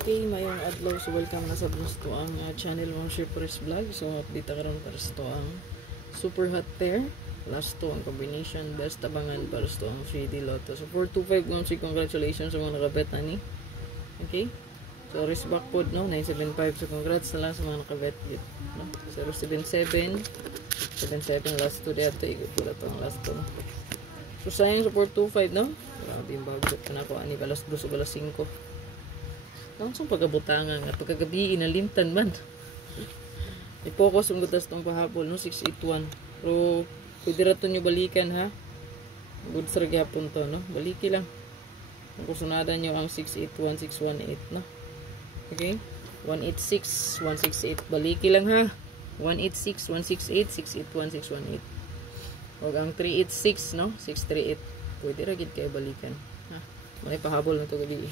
Okay, mayong adlaw. So welcome na sa gusto ang channel mong Shippers Vlog. So update karon para sa to ang super hot pair. Last to ang combination best abangan para sa to ang 3D Lotto. So 425 mong congratulations sa mga nakabet na ni. Okay? So risk back pod no 975. So congrats na lang sa mga nakabet git no. 077 77 last to dito igot pula to ang last to no. So sayang sa 425 no. Grabe yung bagot na ako ani balas 2 o balas 5. Langsung pagkabutangan at pagkagabi inalimtan man. I-focus ang gutas itong pahapon, no? 681. Pero, pwede rato nyo balikan, ha? Good sir gapon to, no? Baliki lang. Kung kusunada nyo ang 681, 618, no? Okay? 186, 168. Baliki lang, ha? 186, 168, 681, 618. Huwag ang 386, no? 638. Pwede ragid kayo balikan. Ha? May pahabol na ito gabi.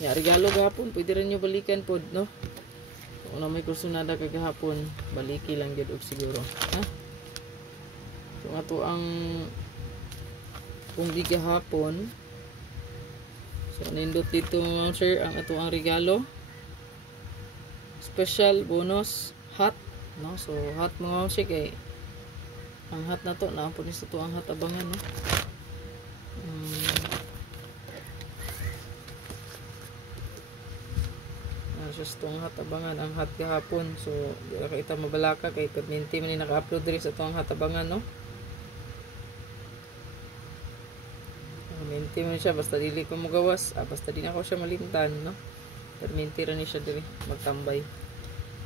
Ya, regalo gahapon, pwede rin nyo balikan po, no? Kung na may kursunada kagahapon, baliki lang yun siguro. Ha? So, nga to ang kung di gahapon, so, nindot dito mga sir, ang ato ang regalo. Special bonus, hot, no? So, hot mga sir, kay ang hot na to, naapon nito to ang hot abangan, no? Just itong hot abangan ang hot kahapon. So di na kita mabalaka kay perminti man ni naka-upload diri sa itong hot abangan, no? Perminti man siya basta dili ko magawas, basta di na ako siya malimtan, no? Perminti ra ni siya diri magtambay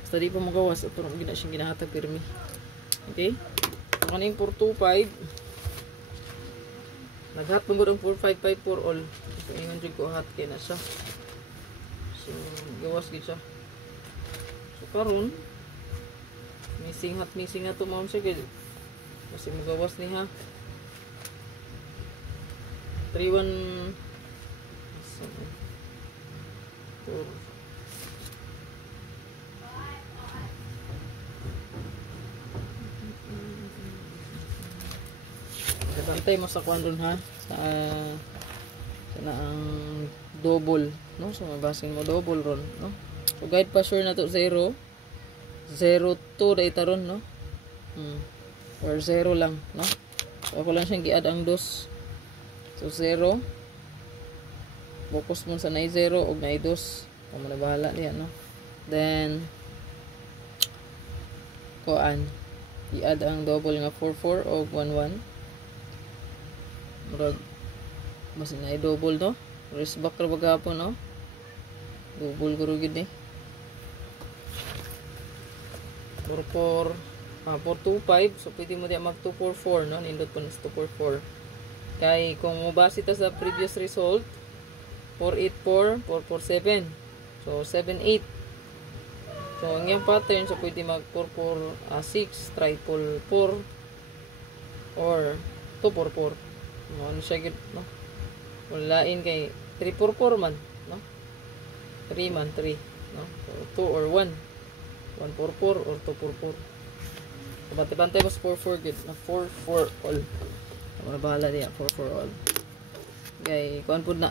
basta di pa magawas pero gina siyang ginahatag pirmi. Okay, so kaning 425 naghat mo ang 4554 all. So ingon jud ko hot kay na siya. So, gawas gid siya. So, karon missing na to ma'am siya. Kasi magawas ni ha. 31 Bantay mo sa kwan ron ha. Sa ang double, no? So mabasin mo double ron, no? So guide pa sure na to 0 02 dayta ron, no? Or 0 lang, no? So ako lang siyang gi-add ang 2. So 0 focus mo sa nay 0 og nay 2 kung mo na bahala niya, no? Then kuan i-add ang double nga 44 og 11 murag basin na i-double, no? Risk back ra bagapon, no? Double guro gid ni. 425. So pwede mo diya mag 244, no? Nindot po nas 244. Kay kung mobase ta sa previous result 484, 447. So 78. So ang yung pattern so pwede mag 446, triple 4 or 244. Ano siya gid, no? Walain kay 344 man, no? 3 man 3, no? So, 2 or 1 144 or 244. So bantay mo sa 44 gid na 44 all. Ano bahala niya 44 all. Kay kuan pud na.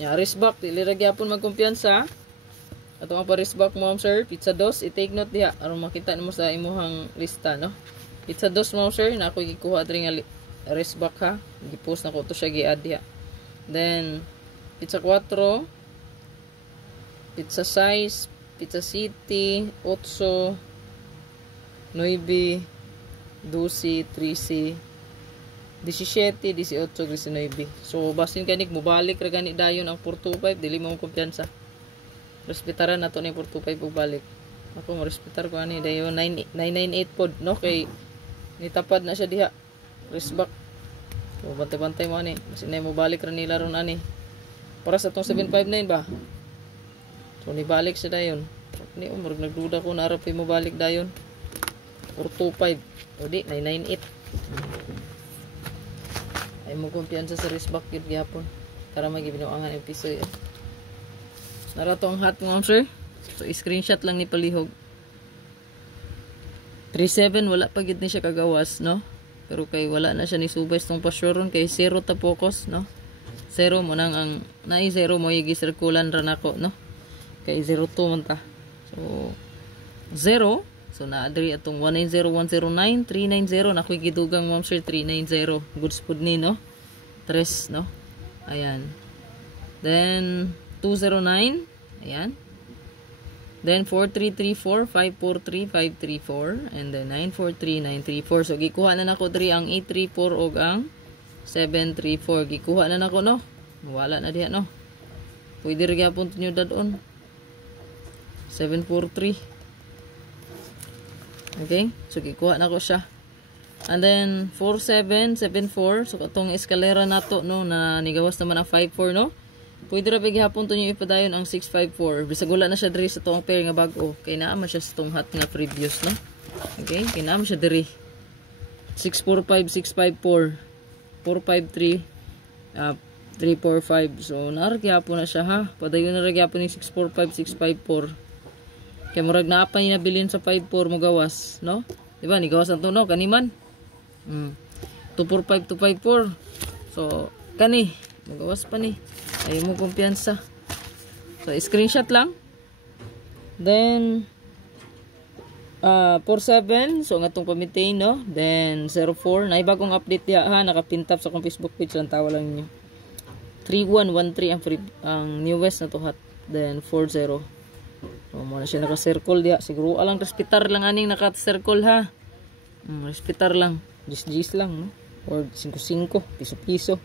Nya risk back dili ra gyapon magkumpiyansa. Ato nga pa risk back mo sir, pizza dos i-take note diha aron makita nimo sa imuhang lista, no? Pizza dos mo sir na ako gikuha diri nga risk back ha. Gi-post na ko to siya gi-add diha. Then, pizza 4, pizza size, pizza city, 8, 9, 12, 13, 17, 18, 19. So, basin kanig, mubalik ra gani dayon ang 425, dili mo kumpiyansa. Respetaran na to ni 425 balik. Ako mo respetar ko ani dayon 998 pod, no? Kay nitapad na siya diha. Respect. So, bantay-bantay mo ani. Kasi na mo balik rin nila ron ani. Para sa itong 759 ba? So, nibalik siya dayon. Ni umurag nagduda ko na arap mo balik dayon. 425. O di, 998. Ay mo kumpiyansa sa respect yun gihapon. Para magibinoangan yung piso yan. Narato ang hot mo, sir. So, screenshot lang ni palihog. 37, wala pa gid ni siya kagawas, no? Pero kay wala na siya ni subay itong pasyoron kay 0 ta focus, no? 0 mo nang ang naay 0 mo yung gisirkulan ra nako, no? Kay 02 man ta. So 0, so naadri atong 190-109-390 na ko'y gidugang ma'am sir 390. Goods pud ni, no? 3, no? Ayan. Then 209, ayan. Then 4334-543-534 and then 943-934. So gikuha na nako diri ang 834 og ang 734. Gikuha na nako, no? Wala na diha, no? Pwede rin gyapon nyo dadon. 743. Okay? So gikuha na ko siya. And then 4774. So katong eskalera nato, no, na nigawas naman ang 54, no? Pwede ra gihapon to nyo ipadayon ang 654. Bisag wala na siya diri sa tuong pair nga bag-o. Kay naa man siya sa tuong hat nga previous, no? Okay? Kay naa man siya diri. 645, 654, 453, 345. So naragyapo na siya, ha. Padayon na ragyapo ni 645, 654. Kaya murag na pa niya bilin sa 54 mo gawas, no? Diba? Ni gawas ang tuno, kaniman. 245, 254. So, kani. Magawas pa ni. Ayaw mo kumpiyansa. So, screenshot lang. Then, 47. So, ang atong pamitain, no? Then, 04. Naibagong update diya, ha? Nakapintap sa akong Facebook page lang. Tawa lang niyo. 3113 ang newest na tuhat. Then, 40. So, muna siya naka-circle diya. Siguro alang respitar lang aning naka-circle, ha? Respitar lang. 10 lang, no? Or 5-5, piso-piso.